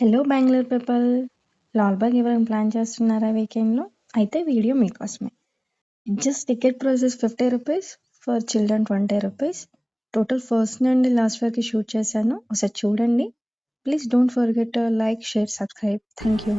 Hello Bengaluru people. Lalbagh ఎవరైనా plan చేస్తున్నారా వీకెండ్లో? అయితే వీడియో మీకోసమే. Just ticket prices 50 rupees, for children 20 rupees. Total first నుండి లాస్ట్ వరకు షూట్ చేశాను, ఒకసారి చూడండి. Please don't forget like, share, subscribe. Thank you.